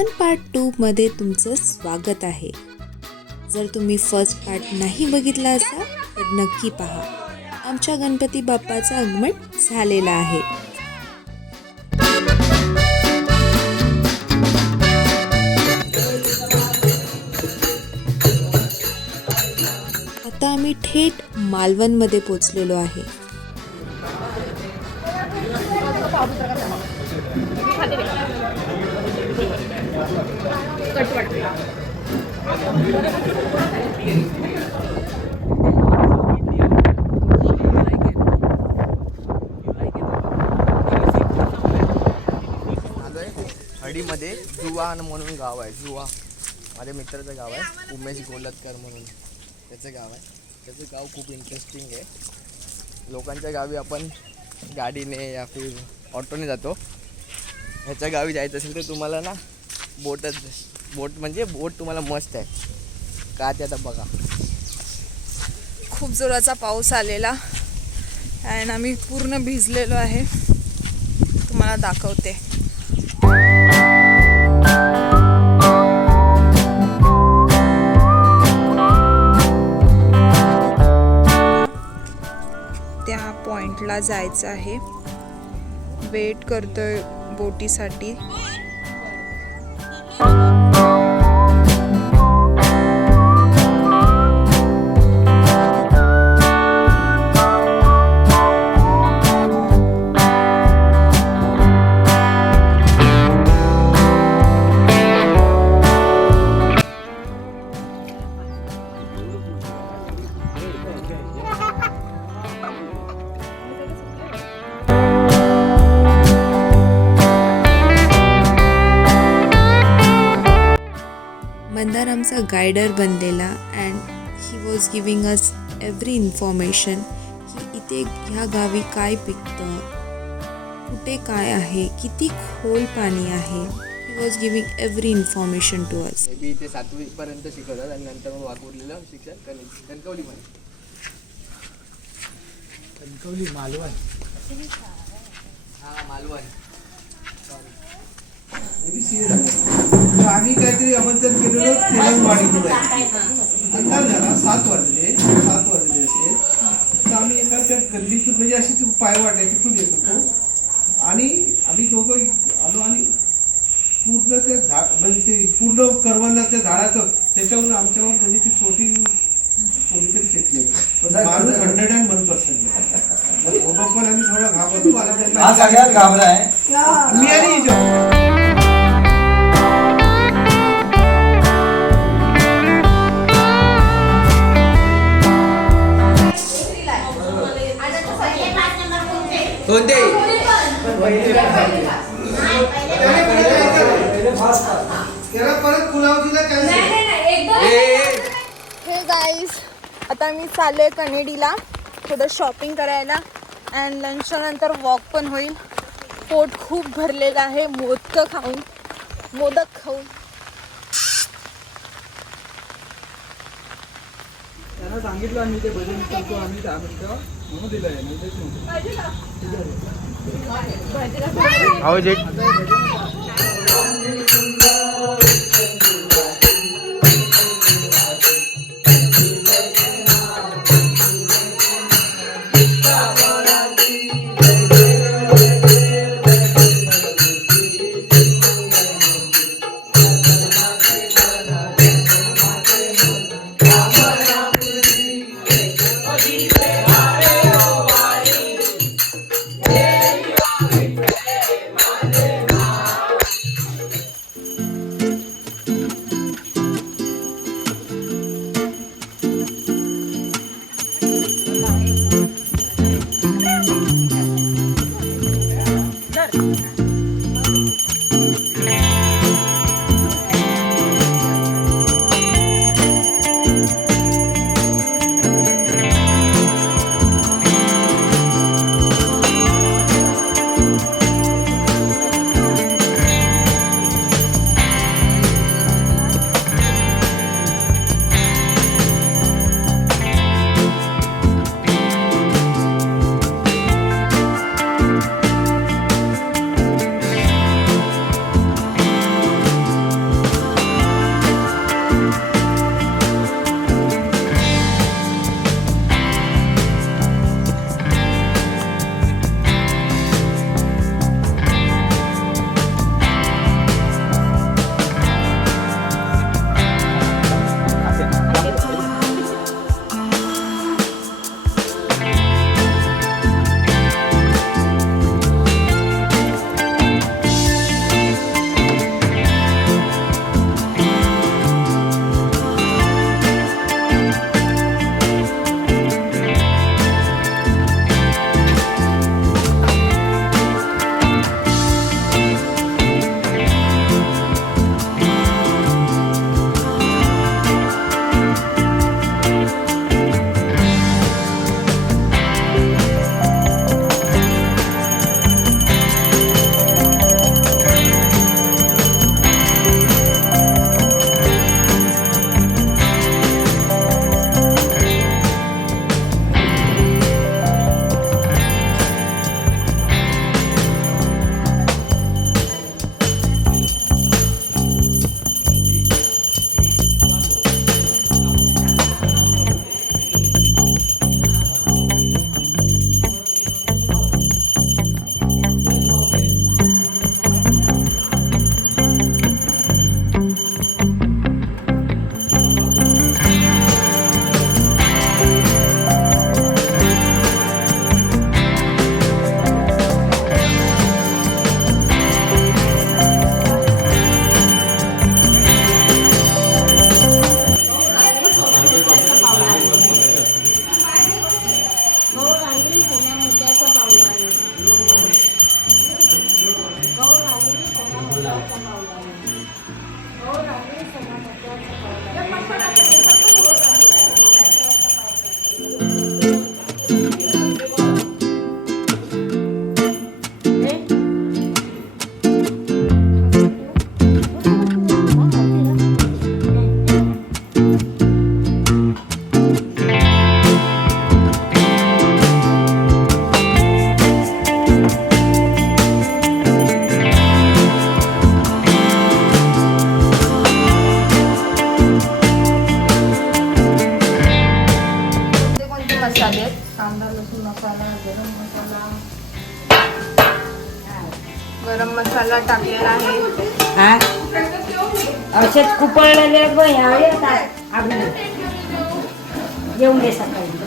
Konkan part 2 मध्ये तुमचं स्वागत आहे। जर तुम्ही फर्स्ट पार्ट नाही बघितला असाल तर नक्की पहा। आमच्या गणपती बाप्पाचं आगमन झालेलं आहे। आता आम्ही थेट मालवण मध्ये पोहोचलेलो आहे। हडीमध्ये जुवा म्हणून गाव आहे। जुवा माझ्या मित्राचं गाव आहे, उमेश गोलतकर म्हणून त्याचं गाव आहे। त्याचं गाव खूप इंटरेस्टिंग आहे। लोकांच्या गावी आपण गाडीने या फिर ऑटोने जातो। ह्याच्या गावी जायचं असेल तर तुम्हाला ना बोट म्हणजे बोट तुम्हाला मस्त आहे का ते आता बघा। खूप जोराचा पाऊस आलेला आणि आम्ही पूर्ण भिजलेलो आहे, तुम्हाला दाखवते। त्या पॉइंटला जायचं आहे, वेट करतोय बोटीसाठी। मंदार आमचा गायडर बनलेला and he was giving us every information की इथे ह्या गावी काय पिकतं, कुठे काय आहे, किती खोल पाणी आहे। He was giving every information to us. Maybe इथे 7वी पर्यंत शिकवतात आणि नंतर मग वाघुर्लीला शिक्षण कणकवलीमध्ये कणकवली मालवण। हां मालवण। आम्ही काहीतरी आमंत्रण केलेलं तेलंगवाडीकडे अंदाज झाला 7 वाजले असेल तर आम्ही एका त्या गल्लीतून म्हणजे अशी ती पाय वाटायची तिथून येत होतो आणि आम्ही दोघं आलो आणि पूर्ण ते झाड म्हणजे ते पूर्ण करवंदाच्या झाडाचं त्याच्यावरून आमच्यावर म्हणजे ती छोटी कोणीतरी फेकले पण माणूस 101%। दोघं पण आम्ही थोडा घाबरतो मला त्यांना सगळ्यात घाबरा आहे मी आणि कोणते हे गाईज, आता मी चालले कनेडीला थोडं शॉपिंग करायला अँड लंचच्या नंतर वॉक पण होईल। पोट खूप भरलेलं आहे मोदक खाऊन। त्यांना सांगितलं आम्ही ते भजन करतो आम्ही त्या म्हणतो म्हणून दिलंय नाही तेच गरम मसाला टाकलेला आहे. हा असेच कुपळलेले आहेत बघ ह्यावेळी आता आपले येऊन दे सकाळी.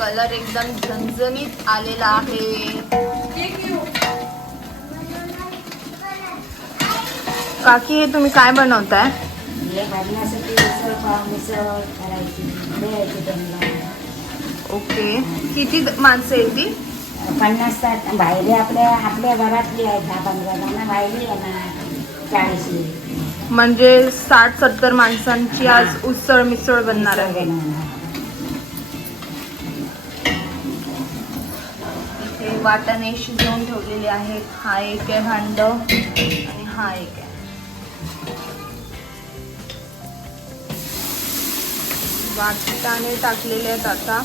कलर एकदम झणझणीत आलेला आहे. काकी हे तुम्ही काय बनवताय? हे भरण्यासाठी मिसळ पाव मिसळ करायची द्यायची त्यांना. ओके, किती माणसं आहेत ती? 50-60 बाहेर आपल्या घरातली आहेत 10-15 जण बाहेर येणार 40. म्हणजे 60-70 माणसांची आज उसळ मिसळ बनणार आहे. इथे वाटाणे शिजवून ठेवलेले आहेत. हा एक आहे भांड आणि हा एक आहे. वाटाणे टाकलेले आहेत आता.